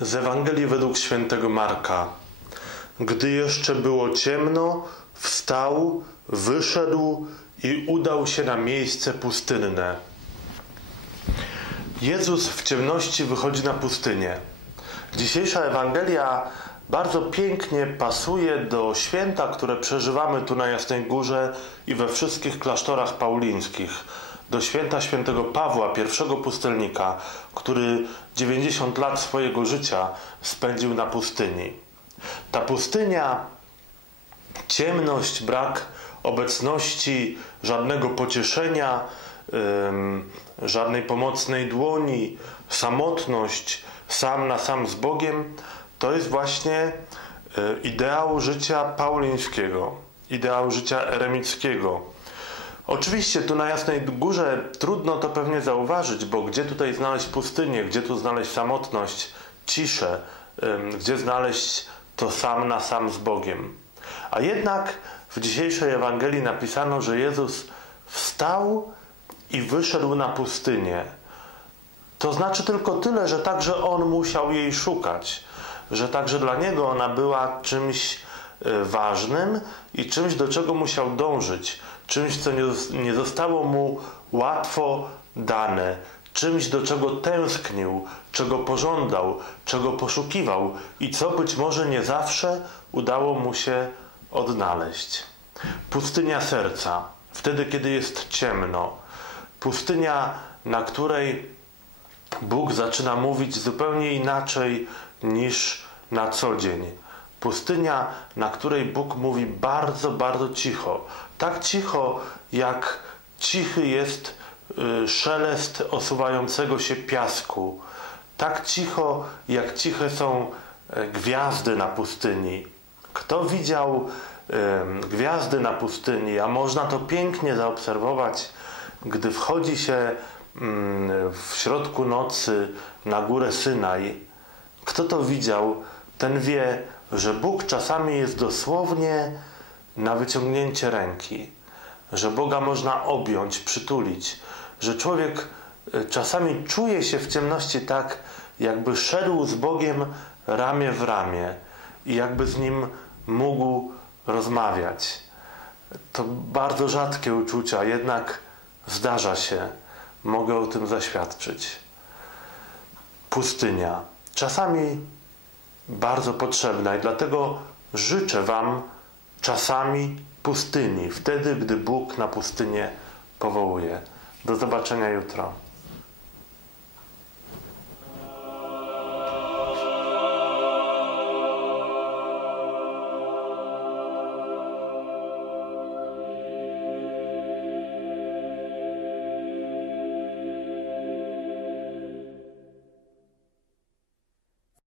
Z Ewangelii według świętego Marka. Gdy jeszcze było ciemno, wstał, wyszedł i udał się na miejsce pustynne. Jezus w ciemności wychodzi na pustynię. Dzisiejsza Ewangelia bardzo pięknie pasuje do święta, które przeżywamy tu na Jasnej Górze i we wszystkich klasztorach paulińskich. Do święta świętego Pawła, pierwszego pustelnika, który 90 lat swojego życia spędził na pustyni. Ta pustynia, ciemność, brak obecności, żadnego pocieszenia, żadnej pomocnej dłoni, samotność, sam na sam z Bogiem, to jest właśnie y, ideał życia paulińskiego, ideał życia eremickiego. Oczywiście tu na Jasnej Górze trudno to pewnie zauważyć, bo gdzie tutaj znaleźć pustynię, gdzie tu znaleźć samotność, ciszę, gdzie znaleźć to sam na sam z Bogiem. A jednak w dzisiejszej Ewangelii napisano, że Jezus wstał i wyszedł na pustynię. To znaczy tylko tyle, że także On musiał jej szukać, że także dla Niego ona była czymś e, ważnym i czymś, do czego musiał dążyć, czymś, co nie zostało mu łatwo dane, czymś, do czego tęsknił, czego pożądał, czego poszukiwał i co być może nie zawsze udało mu się odnaleźć. Pustynia serca, wtedy, kiedy jest ciemno. Pustynia, na której Bóg zaczyna mówić zupełnie inaczej niż na co dzień. Pustynia, na której Bóg mówi bardzo, bardzo cicho. Tak cicho, jak cichy jest y, szelest osuwającego się piasku. Tak cicho, jak ciche są e, gwiazdy na pustyni. Kto widział gwiazdy na pustyni, a można to pięknie zaobserwować, gdy wchodzi się mm, w środku nocy na górę Synaj. Kto to widział, ten wie, że Bóg czasami jest dosłownie na wyciągnięcie ręki, że Boga można objąć, przytulić, że człowiek e, czasami czuje się w ciemności tak, jakby szedł z Bogiem ramię w ramię i jakby z Nim mógł rozmawiać. To bardzo rzadkie uczucia, jednak zdarza się. Mogę o tym zaświadczyć. Pustynia. Czasami bardzo potrzebna i dlatego życzę Wam czasami pustyni, wtedy, gdy Bóg na pustynię powołuje. Do zobaczenia jutro.